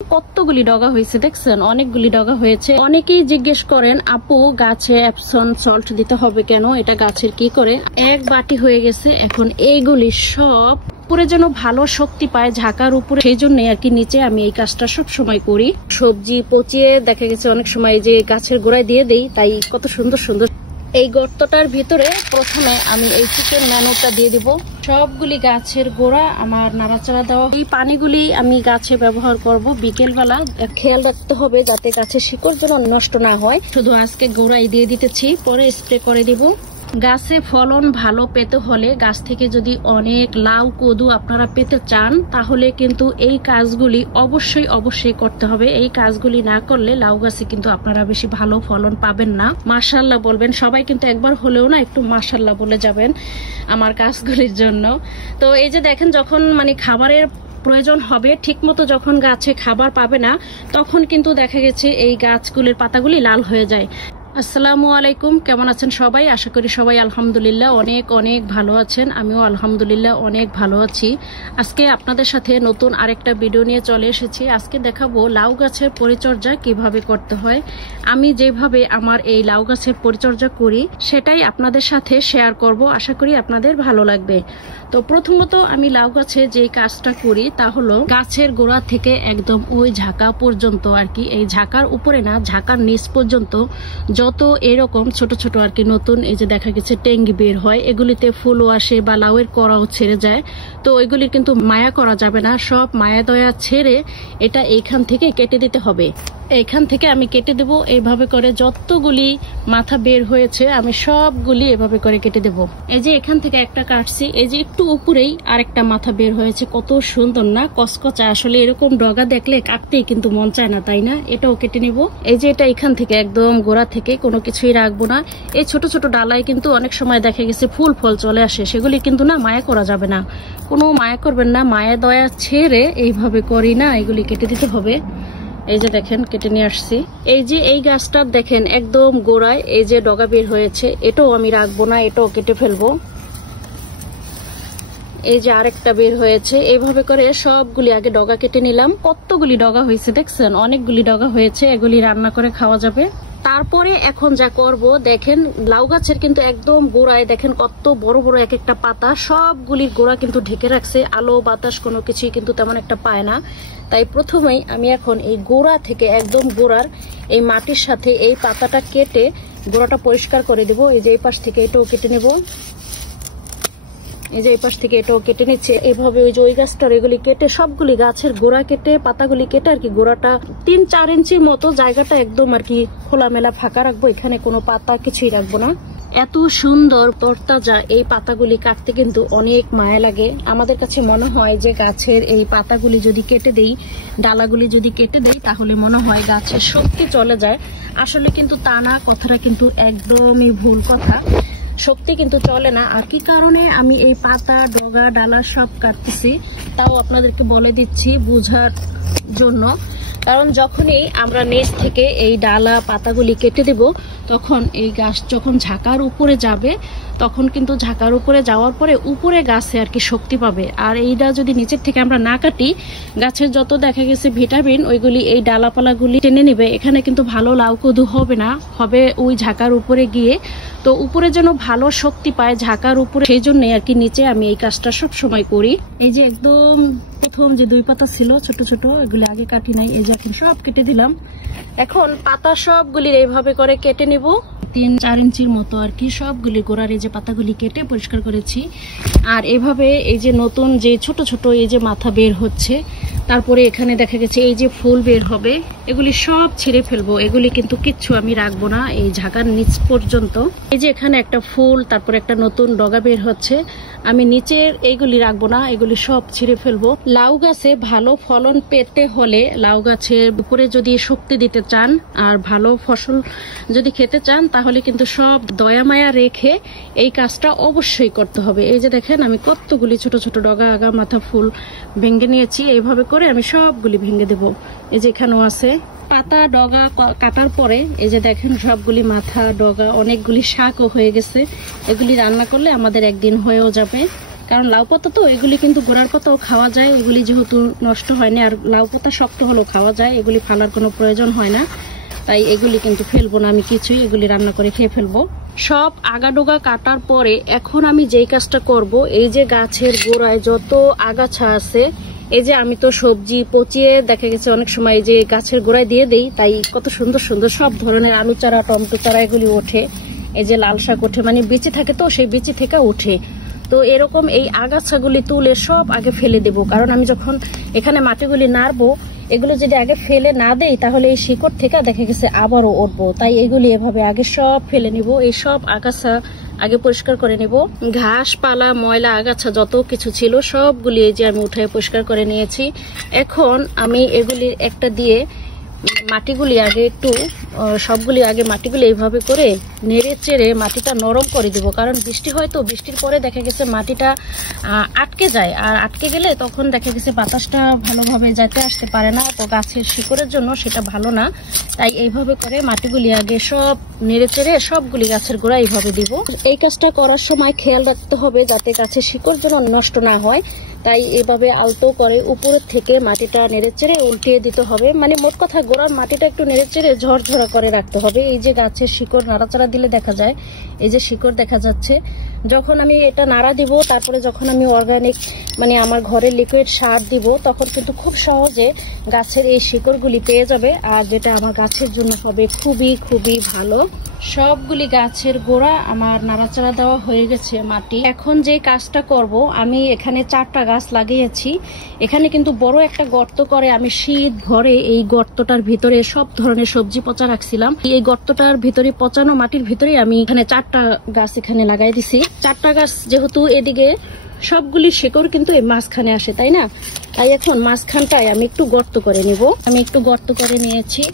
কতগুলি ডগা হয়েছে দেখছেন, অনেকগুলি ডগা হয়েছে। অনেকেই জিজ্ঞেস করেন আপু গাছে এপসন সল্ট দিতে হবে কেন, এটা গাছের কি করে। এক বাটি হয়ে গেছে। এখন এইগুলি সব উপরে যেন ভালো শক্তি পায় ঝাঁকার উপরে, সেই জন্য আর কি নিচে আমি এই কাজটা সব সময় করি। সবজি পচিয়ে দেখা গেছে অনেক সময় যে গাছের গোড়ায় দিয়ে দেই, তাই কত সুন্দর সুন্দর। এই গর্তটার ভিতরে প্রথমে আমি এই চিকেন ম্যানুটা দিয়ে দিব। সবগুলি গাছের গোড়া আমার নাড়াচাড়া দেওয়া। এই পানিগুলি আমি গাছে ব্যবহার করব বিকেলবেলা। খেয়াল রাখতে হবে যাতে গাছের শিকড় যেন নষ্ট না হয়। শুধু আজকে গোড়াই দিয়ে দিতেছি, পরে স্প্রে করে দিব। গাছে ফলন ভালো পেতে হলে, গাছ থেকে যদি অনেক লাউ কদু আপনারা পেতে চান, তাহলে কিন্তু এই কাজগুলি অবশ্যই করতে হবে। এই কাজগুলি না করলে লাউ গাছে কিন্তু আপনারা বেশি ভালো ফলন পাবেন না। মাশাআল্লাহ বলবেন সবাই, কিন্তু একবার হলেও না একটু মাশাআল্লাহ বলে যাবেন আমার কাজগুলির জন্য। তো এই যে দেখেন, যখন মানে খাবারের প্রয়োজন হবে, ঠিক মতো যখন গাছে খাবার পাবে না, তখন কিন্তু দেখা গেছে এই গাছগুলির পাতাগুলি লাল হয়ে যায়। আসসালামু আলাইকুম, কেমন আছেন সবাই? আশা করি সবাই আলহামদুলিল্লাহ অনেক অনেক ভালো আছেন। আমিও আলহামদুলিল্লাহ অনেক ভালো আছি। আজকে আপনাদের সাথে নতুন আরেকটা ভিডিও নিয়ে চলে এসেছি। আজকে দেখাবো লাউ গাছের পরিচর্যা কিভাবে করতে হয়। আমি যেভাবে আমার এই লাউ গাছের পরিচর্যা করি সেটাই আপনাদের সাথে শেয়ার করব। আশা করি আপনাদের ভালো লাগবে। তো প্রথমত আমি লাউ গাছে যে কাজটা করি তা হলো, গাছের গোড়া থেকে একদম ওই ঝাঁকা পর্যন্ত আর কি, এই ঝাঁকার উপরে না, ঝাঁকার নিচ পর্যন্ত যত এরকম ছোট ছোট আর কি নতুন এই যে দেখা গেছে টেঙ্গি বের হয়, এগুলিতে ফুলও আসে বা লাউয়ের কড়াও ছেড়ে যায়। তো এগুলির কিন্তু মায়া করা যাবে না, সব মায়া দয়া ছেড়ে এটা এইখান থেকে কেটে দিতে হবে। এইখান থেকে আমি কেটে দেব। এইভাবে করে যতগুলি মাথা বের হয়েছে আমি সবগুলি এভাবে করে কেটে দেব। এই যে এখান থেকে একটা কাটছি, এই যে একটু উপরেই আরেকটা মাথা বের হয়েছে, কত সুন্দর না, কচকচা। আসলে এরকম ডগা দেখলে কাটতেই কিন্তু মন চায় না, তাই না? এটাও কেটে নিব। এই যে এটা এখান থেকে একদম গোড়া থেকে কোনো কিছুই রাখবো না। এই ছোট ছোট ডালায় কিন্তু অনেক সময় দেখা গেছে ফুল ফল চলে আসে, সেগুলি কিন্তু না মায়া করা যাবে না, কোনো মায়া করবেন না। মায়া দয়া ছেড়ে এইভাবে করি না, এগুলি কেটে দিতে হবে। এই যে দেখেন কেটে নিয়ে আসছি। এই যে এই গাছটার দেখেন একদম গোড়ায় এই যে ডগা বের হয়েছে, এটাও আমি রাখবো না, এটাও কেটে ফেলবো। এই যে আরেকটা বের হয়েছে, এইভাবে করে সবগুলি আগে ডগা কেটে নিলাম। কতগুলি ডগা হয়েছে দেখছেন, অনেকগুলি ডগা হয়েছে, এগুলি রান্না করে খাওয়া যাবে। তারপরে এখন যা করব, দেখেন লাউ গাছের কিন্তু একদম গোড়ায় দেখেন কত বড় বড় এক একটা পাতা, সবগুলির গোড়া কিন্তু ঢেকে রাখছে। আলো বাতাস কোনো কিছুই কিন্তু তেমন একটা পায় না। তাই প্রথমেই আমি এখন এই গোড়া থেকে একদম গোড়ার এই মাটির সাথে এই পাতাটা কেটে গোড়াটা পরিষ্কার করে দেব। এই যে এই পাশ থেকে এটাও কেটে নেব, এই যে এই পাশ থেকে এটাও কেটে নিচ্ছে। এইভাবে ওই যে ওই গাছটার এগুলি কেটে সবগুলি গাছের গোড়া কেটে পাতাগুলি কেটে আর কি গোড়াটা 3-4 ইঞ্চির মতো জায়গাটা একদম আর কি খোলামেলা ফাঁকা রাখবো। এখানে কোনো পাতা কিছুই রাখবো না। এত সুন্দর তরতাজা এই পাতাগুলি কাটতে কিন্তু অনেক মায়া লাগে। আমাদের কাছে মনে হয় যে গাছের এই পাতাগুলি যদি কেটে দেই, ডালাগুলি যদি কেটে দেই, তাহলে মনে হয় গাছের শক্তি চলে যায়। আসলে কিন্তু তা না, কথাটা কিন্তু একদমই ভুল কথা। শক্তি কিন্তু চলে না। আর কি কারণে আমি এই পাতা ডগা ডালা সব কাটতেছি তাও আপনাদেরকে বলে দিচ্ছি বোঝার জন্য। কারণ যখনই আমরা নিচ থেকে এই ডালা পাতাগুলি কেটে দেব, তখন এই গাছ যখন ঝাঁকার উপরে যাবে, তখন কিন্তু ঝাঁকার উপরে যাওয়ার পরে উপরে গাছে আর কি শক্তি পাবে। আর এইটা যদি নিচের থেকে আমরা না কাটি, গাছের যত দেখা গেছে ভিটামিন ওইগুলি এই ডালাপালাগুলি টেনে নেবে। এখানে কিন্তু ভালো লাউ কদু হবে না, হবে ওই ঝাঁকার উপরে গিয়ে। তো উপরে যেন ভালো শক্তি পায় ঝাঁকার উপরে, সেই জন্য আর কি নিচে আমি এই কাজটা সব সময় করি। এই যে একদম প্রথম যে 2 পাতা ছিল ছোট ছোট, এগুলি আগে কাটি নাই, এই যে এখন সব কেটে দিলাম। এখন পাতা সবগুলির এইভাবে করে কেটে নেব 3-4 ইঞ্চির মতো আর কি। সবগুলি গোড়ার এই যে পাতাগুলি কেটে পরিষ্কার করেছি। আর এভাবে এই যে নতুন যে ছোট ছোট এই যে মাথা বের হচ্ছে, তারপরে এখানে দেখা গেছে এই যে ফুল বের হবে, এগুলি সব ছিঁড়ে ফেলবো। এগুলি কিন্তু কিচ্ছু আমি রাখবো না এই ঝাঁকার নিচ পর্যন্ত। এই যে এখানে একটা ফুল, তারপরে একটা নতুন ডগা বের হচ্ছে, আমি নিচের এইগুলি রাখবো না, এগুলি সব ছিঁড়ে ফেলবো। লাউ গাছে ভালো ফলন পেতে হলে, লাউ গাছের উপরে যদি শক্তি দিতে চান আর ভালো ফসল যদি খেতে চান, তাহলে কিন্তু সব দয়া মায়া রেখে এই কাজটা অবশ্যই করতে হবে। এই যে দেখেন আমি কতগুলি ছোট ছোট ডগা আগা মাথা ফুল ভেঙে নিয়েছি। এইভাবে করে আমি সবগুলি ভেঙে দেব। এই যে এখানেও আছে পাতা ডগা কাটার পরে এই যে দেখেন সবগুলি মাথা ডগা, অনেকগুলি শাকও হয়ে গেছে। এগুলি রান্না করলে আমাদের একদিন হয়েও যাবে। কারণ লাউ পাতা তো এগুলি কিন্তু গোড়ার পাতাও খাওয়া যায়, এগুলি যেহেতু নষ্ট হয় না, আর লাউ পাতা শক্ত হলেও খাওয়া যায়, এগুলি ফালার কোনো প্রয়োজন হয় না, তাই এগুলি কিন্তু ফেলবো না আমি কিছুই, এগুলি রান্না করে খেয়ে ফেলবো। সব আগাডোগা কাটার পরে এখন আমি যেই কাজটা করব, এই যে গাছের গোড়ায় যত আগাছা আছে, এই যে আমি তো সবজি পচিয়ে দেখা গেছে অনেক সময় এই যে গাছের গোড়ায় দিয়ে দেই, তাই কত সুন্দর সুন্দর সব ধরনের আলু চারা, টমেটো চারা এগুলি ওঠে, এই যে লাল শাক ওঠে, মানে বিচি থাকে তো সেই বিচি থেকে ওঠে। তো এরকম এই আগাছাগুলি তুলে সব আগে ফেলে দেব, কারণ আমি যখন এখানে মাটিগুলি নাড়বো, এগুলো যদি আগে ফেলে না দেই তাহলে এই শিকড় থেকে দেখা গেছে আবারও উঠবো, তাই এগুলি এভাবে আগে সব ফেলে নিব। এই সব আগাছা আগে পরিষ্কার করে নিব, ঘাস পালা ময়লা আগাছা যত কিছু ছিল সবগুলি এই যে আমি উঠায় পরিষ্কার করে নিয়েছি। এখন আমি এগুলির একটা দিয়ে মাটিগুলি আগে একটু সবগুলি আগে মাটিগুলি এইভাবে করে নেড়ে চেড়ে মাটিটা নরম করে দিব, কারণ বৃষ্টি হয় তো, বৃষ্টির পরে দেখা গেছে মাটিটা আটকে যায়, আর আটকে গেলে তখন দেখা গেছে বাতাসটা ভালোভাবে যেতে আসতে পারে না, তো গাছের শিকড়ের জন্য সেটা ভালো না। তাই এইভাবে করে মাটিগুলি আগে সব নেড়ে চেড়ে সবগুলি গাছের গোড়া এইভাবে দিব। এই কাজটা করার সময় খেয়াল রাখতে হবে যাতে গাছের শিকড় যেন নষ্ট না হয়, তাই এইভাবে আলতো করে উপরের থেকে মাটিটা নেড়ে চেড়ে উল্টিয়ে দিতে হবে, মানে মোট কথা গোড়ার মাটিটা একটু নেড়ে চেড়ে ঝরঝরা করে রাখতে হবে। এই যে গাছের শিকড় নাড়াচাড়া দিলে দেখা যায় এই যে শিকড় দেখা যাচ্ছে, যখন আমি এটা নাড়া দিব তারপরে যখন আমি অর্গানিক মানে আমার ঘরের লিকুইড সার দিব, তখন কিন্তু খুব সহজে গাছের এই শিকড়গুলি পেয়ে যাবে, আর যেটা আমার গাছের জন্য হবে খুবই খুবই ভালো। সবগুলি গাছের গোড়া আমার নাড়াচাড়া দেওয়া হয়ে গেছে মাটি। এখন যে কাজটা করব, আমি এখানে 4টা গাছ লাগিয়েছি, এখানে কিন্তু বড় একটা গর্ত করে আমি শীত ভরে এই গর্তটার ভিতরে সব ধরনের সবজি পচা রাখছিলাম, এই গর্তটার ভিতরে পচানো মাটির ভিতরে আমি এখানে 4টা গাছ এখানে লাগাই দিছি। 4টা গাছ যেহেতু এদিকে সবগুলি শিকড় কিন্তু এই মাঝখানে আসে, তাই না, তাই এখন মাঝখানটায় আমি একটু গর্ত করে নিব। আমি একটু গর্ত করে নিয়েছি,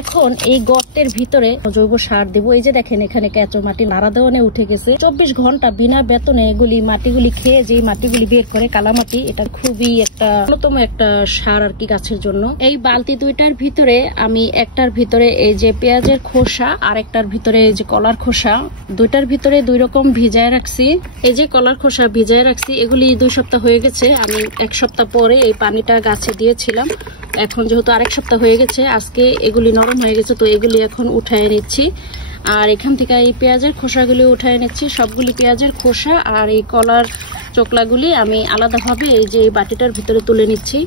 এখন এই গর্তের ভিতরে জৈব সার দেব। এই যে দেখেন এখানে কেঁচো মাটি নাড়া দেওয়ানে উঠে গেছে, 24 ঘন্টা বিনা বেতনে এগুলি মাটিগুলি খেয়ে যে মাটিগুলি বের করে কালামাটি, এটা খুবই একটা অন্যতম একটা সার আর কি গাছের জন্য। এই বালতি 2টার ভিতরে আমি একটার ভিতরে এই যে পেঁয়াজের খোসা আর একটার ভিতরে এই যে কলার খোসা, 2টার ভিতরে 2 রকম ভিজায় রাখছি। এই যে কলার খোসা ভিজায় রাখছি, এগুলি 2 সপ্তাহ হয়ে গেছে, আমি 1 সপ্তাহ পরে এই পানিটা গাছে দিয়েছিলাম, এখন যেহেতু আরেক সপ্তাহ হয়ে গেছে, আজকে এগুলি নরম হয়ে গেছে, তো এগুলি এখন উঠায় নিচ্ছি। আর এখান থেকে এই পেঁয়াজের খোসাগুলি উঠায় নিচ্ছি, সবগুলি পেঁয়াজের খোসা আর এই কলার চোকলাগুলি আমি আলাদাভাবে এই যে এই বাটিটার ভিতরে তুলে নিচ্ছি।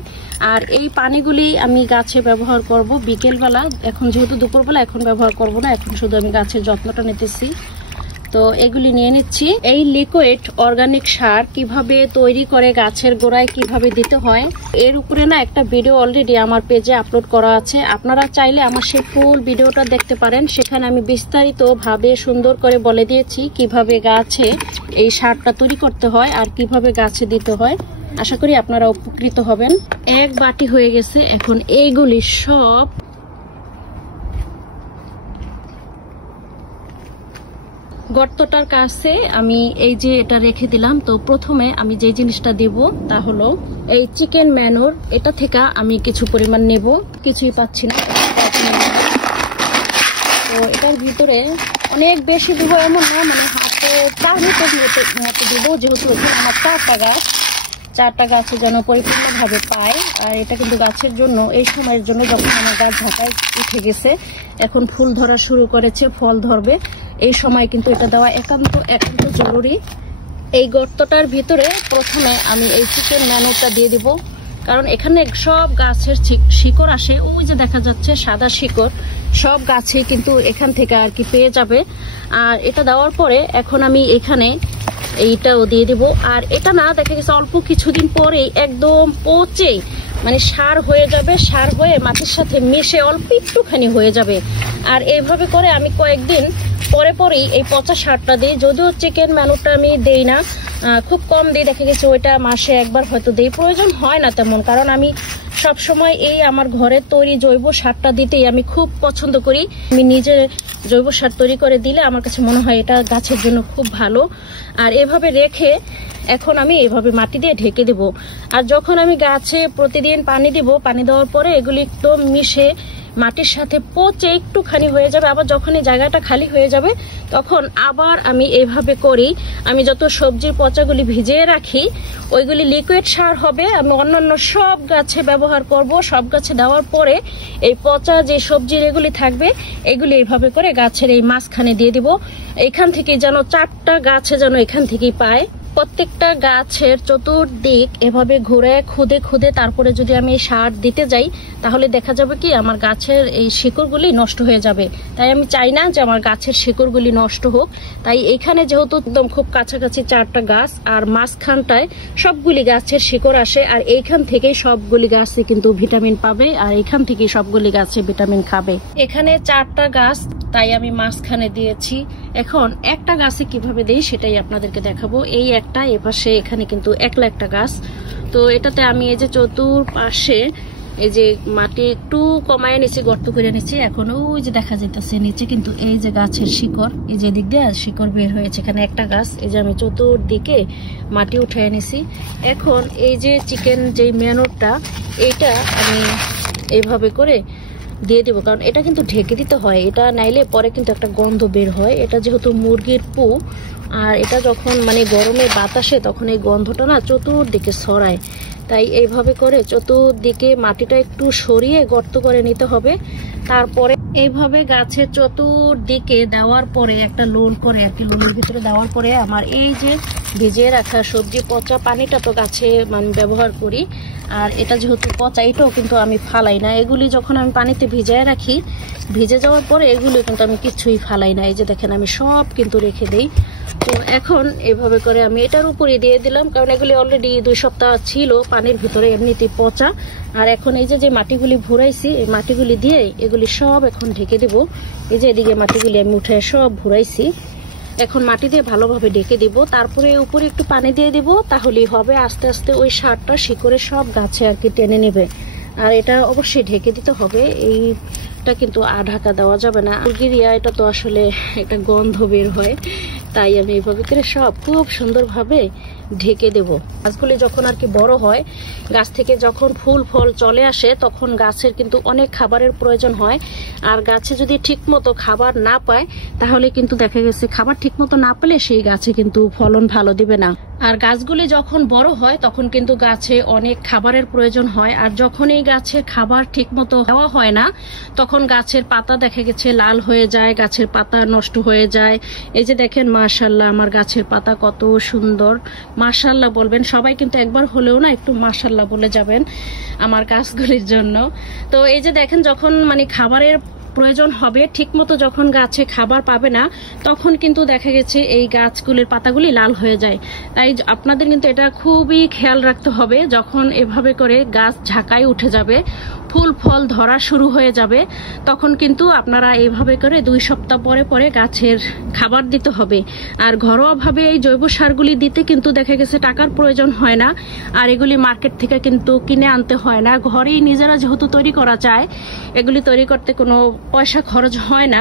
আর এই পানিগুলি আমি গাছে ব্যবহার করব বিকেলবেলা, এখন যেহেতু দুপুরবেলা এখন ব্যবহার করব না, এখন শুধু আমি গাছের যত্নটা নিতেছি। তো এগুলি নিয়ে নিচ্ছি। এই লিকুইড অর্গানিক সার কিভাবে তৈরি করে গাছের গোড়ায় কিভাবে দিতে হয়, এর উপরে না একটা ভিডিও অলরেডি আমার পেজে আপলোড করা আছে, আপনারা চাইলে আমার সেই ফুল ভিডিওটা দেখতে পারেন, সেখানে আমি বিস্তারিত ভাবে সুন্দর করে বলে দিয়েছি কিভাবে গাছে এই সারটা তৈরি করতে হয় আর কিভাবে গাছে দিতে হয়। আশা করি আপনারা উপকৃত হবেন। 1 বাটি হয়ে গেছে, এখন এইগুলি সব গর্তটার কাছে আমি এই যে এটা রেখে দিলাম। তো প্রথমে আমি যে জিনিসটা দিব তা হলো এই চিকেন ম্যানুর, এটা থেকে আমি কিছু পরিমাণ নেব, কিছুই পাচ্ছি না, তো এটার ভিতরে অনেক বেশি দিব এমন না, মানে হাতে 4 লিটার মতো দিব, যেহেতু এখানে আমার 4টা গাছে যেন পরিপূর্ণভাবে পায়। আর এটা কিন্তু গাছের জন্য এই সময়ের জন্য, যখন আমার গাছ ঢাকায় উঠে গেছে, এখন ফুল ধরা শুরু করেছে, ফল ধরবে, এই সময় কিন্তু এটা দেওয়া একান্ত জরুরি। এই গর্তটার ভিতরে প্রথমে আমি এই চিকেন ম্যানুটা দিয়ে দিব, কারণ এখানে সব গাছের শিকড় আসে, ওই যে দেখা যাচ্ছে সাদা শিকড়, সব গাছে কিন্তু এখান থেকে আর কি পেয়ে যাবে। আর এটা দেওয়ার পরে এখন আমি এখানে এইটাও দিয়ে দিব। আর এটা না দেখা গেছে অল্প কিছুদিন পরেই একদম পচে মানে সার হয়ে যাবে, সার হয়ে মাটির সাথে মিশে অল্প একটুখানি হয়ে যাবে। আর এইভাবে করে আমি কয়েকদিন পরেই এই পচা সারটা দিই, যদিও চিকেন ম্যানুটা আমি দেই না, খুব কম দিই, দেখা গেছে ওইটা মাসে একবার হয়তো দিই, প্রয়োজন হয় না তেমন, কারণ আমি সব সময় এই আমার ঘরের তৈরি জৈব সারটা দিতেই আমি খুব পছন্দ করি। আমি নিজে জৈব সার তৈরি করে দিলে আমার কাছে মনে হয় এটা গাছের জন্য খুব ভালো। আর এভাবে রেখে এখন আমি এভাবে মাটি দিয়ে ঢেকে দেব। আর যখন আমি গাছে প্রতিদিন পানি দেব, পানি দেওয়ার পরে এগুলি একদম মাটির সাথে পচে একটুখানি হয়ে যাবে। আবার যখন এই জায়গাটা খালি হয়ে যাবে তখন আবার আমি এইভাবে করি, আমি যত সবজির পচাগুলি ভিজিয়ে রাখি ওইগুলি লিকুইড সার হবে, আমি অন্যান্য সব গাছে ব্যবহার করব। সব গাছে দেওয়ার পরে এই পচা যে সবজির এগুলি থাকবে এগুলি এইভাবে করে গাছের এই মাঝখানে দিয়ে দিব। এখান থেকে যেন 4টা গাছে যেন এখান থেকেই পায়। প্রত্যেকটা গাছের চতুর্দিক এভাবে ঘুরে খুদে খুদে তারপরে যদি আমি সার দিতে যাই তাহলে দেখা যাবে কি আমার গাছের এই শিকড়গুলি নষ্ট হয়ে যাবে। তাই আমি চাই না যে আমার গাছের শিকড়গুলি নষ্ট হোক। তাই এখানে যেহেতু একদম খুব কাছাকাছি 4টা গাছ আর মাঝখানটায় সবগুলি গাছের শিকড় আসে, আর এইখান থেকেই সবগুলি গাছে কিন্তু ভিটামিন পাবে, আর এখান থেকেই সবগুলি গাছে ভিটামিন খাবে। এখানে 4টা গাছ তাই আমি মাঝখানে দিয়েছি। এখন একটা গাছে কিভাবে দেই সেটাই আপনাদেরকে দেখাবো। এই একটা এপাশে এখানে কিন্তু একলা একটা গাছ। তো এটাতে আমি এই যে চতুর্পাশে এই যে মাটি একটু কমায় নিচ্ছি, গর্ত করে নিচ্ছি। এখন ওই যে দেখা যাইতেছে নিচে কিন্তু এই যে গাছের শিকড়, এই যে দিক দিয়ে শিকড় বের হয়েছে। এখানে একটা গাছ, এই যে আমি চতুর্দিকে মাটি উঠায় নিছি। এখন এই যে চিকেন যে ম্যানুরটা এইটা আমি এইভাবে করে দিয়ে দিব, কারণ এটা কিন্তু ঢেকে দিতে হয়, এটা নাইলে পরে কিন্তু একটা গন্ধ বের হয়। এটা যেহেতু মুরগির পু, আর এটা যখন মানে গরমে বাতাসে তখন এই গন্ধটা না চতুর্দিকে ছড়ায়। তাই এইভাবে করে চতুর্দিকে মাটিটা একটু সরিয়ে গর্ত করে নিতে হবে। তারপরে এইভাবে গাছের চতুর্দিকে দেওয়ার পরে একটা লোল করে আর কি, লোলের ভিতরে দেওয়ার পরে আমার এই যে ভিজিয়ে রাখা সবজি পচা পানিটা তো গাছে মানে ব্যবহার করি। আর এটা যেহেতু পচা এটাও কিন্তু আমি ফালাই না, এগুলি যখন আমি পানিতে ভিজিয়ে রাখি ভিজে যাওয়ার পরে এগুলি কিন্তু আমি কিছুই ফালাই না। এই যে দেখেন আমি সব কিন্তু রেখে দেই। তো এখন এভাবে করে আমি এটার উপরে দিয়ে দিলাম, কারণ এগুলি অলরেডি 2 সপ্তাহ ছিল পানির ভিতরে এমনিতেই পচা। আর এখন এই যে মাটিগুলি ভরাইছি এই মাটিগুলি দিয়ে এগুলি সব এখন ঢেকে দেব। এই যে এদিকে মাটিগুলি আমি উঠে সব ভরাইছি, এখন মাটি দিয়ে ভালোভাবে ঢেকে দিব। তারপরে উপরে একটু পানি দিয়ে দিব, তাহলেই হবে। আস্তে আস্তে ওই সারটা শিকড়ে সব গাছে আর কি টেনে নেবে। আর এটা অবশ্যই ঢেকে দিতে হবে, এইটা কিন্তু ঢাকা দেওয়া যাবে না। মুরগির এটা তো আসলে একটা গন্ধ বের হয়, তাই আমি এইভাবে করে সব খুব সুন্দরভাবে ঢেকে দেব। গাছগুলি যখন আর কি বড় হয়, গাছ থেকে যখন ফুল ফল চলে আসে তখন গাছের কিন্তু অনেক খাবারের প্রয়োজন হয়। আর গাছে যদি ঠিক মতো খাবার না পায় তাহলে কিন্তু দেখা গেছে খাবার ঠিক মতো না পেলে সেই গাছে কিন্তু ফলন ভালো দিবে না। আর গাছগুলি যখন বড় হয় তখন কিন্তু গাছে অনেক খাবারের প্রয়োজন হয়। আর যখন এই গাছের খাবার ঠিক মতো দেওয়া হয় না তখন গাছের পাতা দেখা গেছে লাল হয়ে যায়, গাছের পাতা নষ্ট হয়ে যায়। এই যে দেখেন মাশাআল্লাহ আমার গাছের পাতা কত সুন্দর, মাশাআল্লাহ বলবেন সবাই, কিন্তু একবার হলেও না একটু মাশাআল্লাহ বলে যাবেন আমার গাছগুলির জন্য। তো এই যে দেখেন যখন মানে খাবারের প্রয়োজন হবে ঠিক মতো, যখন গাছে খাবার পাবে না তখন কিন্তু দেখা গেছে এই গাছগুলির পাতাগুলি লাল হয়ে যায়। তাই আপনাদের কিন্তু এটা খুবই খেয়াল রাখতে হবে। যখন এভাবে করে গাছ ঝাঁকায় উঠে যাবে, ফুল ফল ধরা শুরু হয়ে যাবে, তখন কিন্তু আপনারা এইভাবে করে 2 সপ্তাহ পরে পরে গাছের খাবার দিতে হবে। আর ঘরোয়াভাবে এই জৈব সারগুলি দিতে কিন্তু দেখা গেছে টাকার প্রয়োজন হয় না, আর এগুলি মার্কেট থেকে কিন্তু কিনে আনতে হয় না। ঘরেই নিজেরা যেহেতু তৈরি করা যায়, এগুলি তৈরি করতে কোনো পয়সা খরচ হয় না।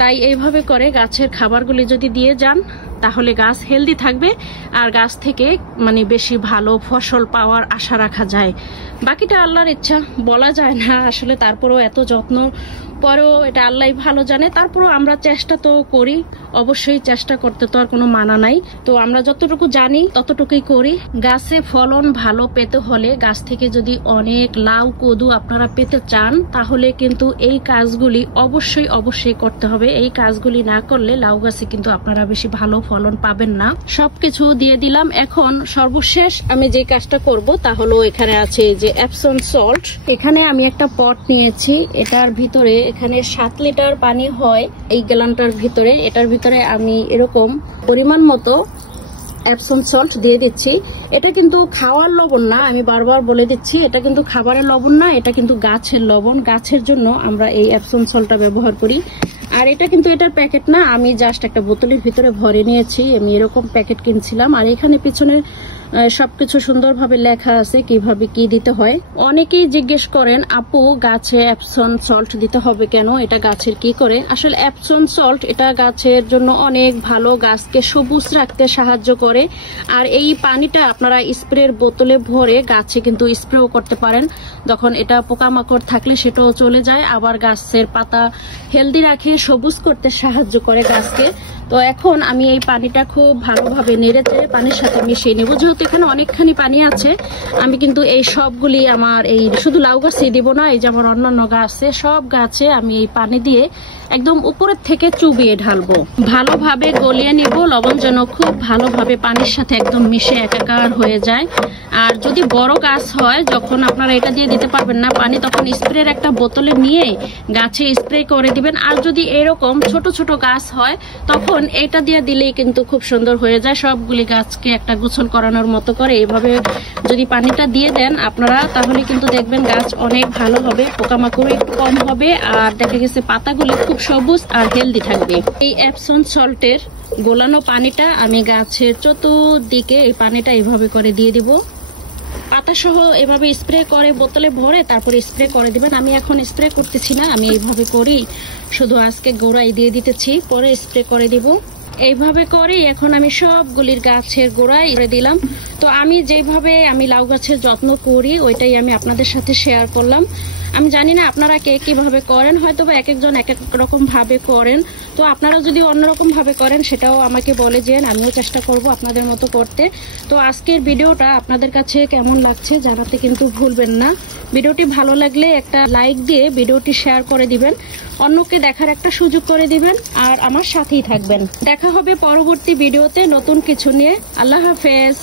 তাই এইভাবে করে গাছের খাবারগুলি যদি দিয়ে যান তাহলে গাছ হেলদি থাকবে, আর গাছ থেকে মানে বেশি ভালো ফসল পাওয়ার আশা রাখা যায়। বাকিটা আল্লাহর ইচ্ছা, বলা যায় না আসলে। তারপরেও এত যত্ন পরেও এটা আল্লাহ ভালো জানে। তারপরেও আমরা চেষ্টা তো করি, অবশ্যই চেষ্টা করতে তো আর কোনো মানা নাই। তো আমরা যতটুকু জানি ততটুকুই করি। গাছে ফলন ভালো পেতে হলে, গাছ থেকে যদি অনেক লাউ কদু আপনারা পেতে চান তাহলে কিন্তু এই কাজগুলি অবশ্যই অবশ্যই করতে হবে। এই কাজগুলি না করলে লাউ গাছে কিন্তু আপনারা বেশি ভালো ফলন পাবেন না। সবকিছু দিয়ে দিলাম। এখন সর্বশেষ আমি যে কাজটা করব তা হলো, এখানে আছে যে এপসন সল্ট। এখানে আমি একটা পট নিয়েছি, এটার ভিতরে এখানে 7 লিটার পানি হয় এই গ্যালনটার ভিতরে। এটার ভিতরে আমি এরকম পরিমাণ মতো এপসন সল্ট দিয়ে দিচ্ছি। এটা কিন্তু খাওয়ার লবণ না, আমি বারবার বলে দিচ্ছি, এটা কিন্তু খাবারের লবণ না, এটা কিন্তু গাছের লবণ। গাছের জন্য আমরা এই এপসন সল্টটা ব্যবহার করি। আর এটা কিন্তু এটার প্যাকেট না, আমি জাস্ট একটা বোতলের ভিতরে ভরে নিয়েছি। আমি এরকম প্যাকেট কিনছিলাম। আর এখানে পিছনের সবকিছু সুন্দরভাবে লেখা আছে কিভাবে কি দিতে হয়। অনেকেই জিজ্ঞেস করেন আপু গাছে এপসন সল্ট দিতে হবে কেন, এটা গাছের কি করে। আসলে এপসন সল্ট এটা গাছের জন্য অনেক ভালো, গাছকে সবুজ রাখতে সাহায্য করে। আর এই পানিটা আপনারা স্প্রের বোতলে ভরে গাছে কিন্তু স্প্রেও করতে পারেন। যখন এটা পোকামাকড় থাকলে সেটাও চলে যায়, আবার গাছের পাতা হেলদি রাখে, সবুজ করতে সাহায্য করে গাছকে। তো এখন আমি এই পানিটা খুব ভালোভাবে নেড়ে চেড়ে পানির সাথে মিশিয়ে নেব। যেহেতু এখানে অনেকখানি পানি আছে, আমি কিন্তু এই সবগুলি আমার এই শুধু লাউ গাছে দিব না, এই যে আমার অন্যান্য গাছে সব গাছে আমি এই পানি দিয়ে একদম উপরের থেকে চুবিয়ে ঢালবো। ভালোভাবে গলিয়ে নিব, লবণ যেন খুব ভালোভাবে পানির সাথে একদম মিশে একাকার হয়ে যায়। আর যদি বড় গাছ হয়, যখন আপনারা এটা দিয়ে দিতে পারবেন না পানি, তখন স্প্রের একটা বোতলে নিয়ে গাছে স্প্রে করে দিবেন। আর যদি এরকম ছোট ছোট গাছ হয়, তখন এটা দিয়ে দিলেই কিন্তু খুব সুন্দর হয়ে যায়। সবগুলি গাছকে একটা গোছল করানোর মতো করে এইভাবে যদি পানিটা দিয়ে দেন আপনারা, তাহলে কিন্তু দেখবেন গাছ অনেক ভালো হবে, পোকামাকড় একটু কম হবে, আর দেখা গেছে পাতাগুলি খুব সবুজ আর হেলদি থাকবে। এই এপসন সল্টের গোলানো পানিটা আমি গাছের চতুর্দিকে এই পানিটা এইভাবে করে দিয়ে দিব। পাতা সহ এভাবে স্প্রে করে বোতলে ভরে তারপরে স্প্রে করে দিবেন। আমি এখন স্প্রে করতেছি না, আমি এইভাবে করি, শুধু আজকে গোড়ায় দিয়ে দিতেছি, পরে স্প্রে করে দিব। এইভাবে করে এখন আমি সবগুলির গাছের গোড়ায় করে দিলাম। তো আমি যেভাবে আমি লাউ গাছের যত্ন করি ওইটাই আমি আপনাদের সাথে শেয়ার করলাম। আমি জানি না আপনারা কে কিভাবে করেন, হয়তো বা এক একজন এক এক রকম ভাবে করেন। তো আপনারা যদি অন্যরকম ভাবে করেন সেটাও আমাকে বলে যেন, আমিও চেষ্টা করব আপনাদের মতো করতে। তো আজকের ভিডিওটা আপনাদের কাছে কেমন লাগছে জানাতে কিন্তু ভুলবেন না। ভিডিওটি ভালো লাগলে একটা লাইক দিয়ে ভিডিওটি শেয়ার করে দিবেন, অন্যকে দেখার একটা সুযোগ করে দিবেন, আর আমার সাথেই থাকবেন। দেখা হবে পরবর্তী ভিডিওতে নতুন কিছু নিয়ে। আল্লাহ হাফেজ।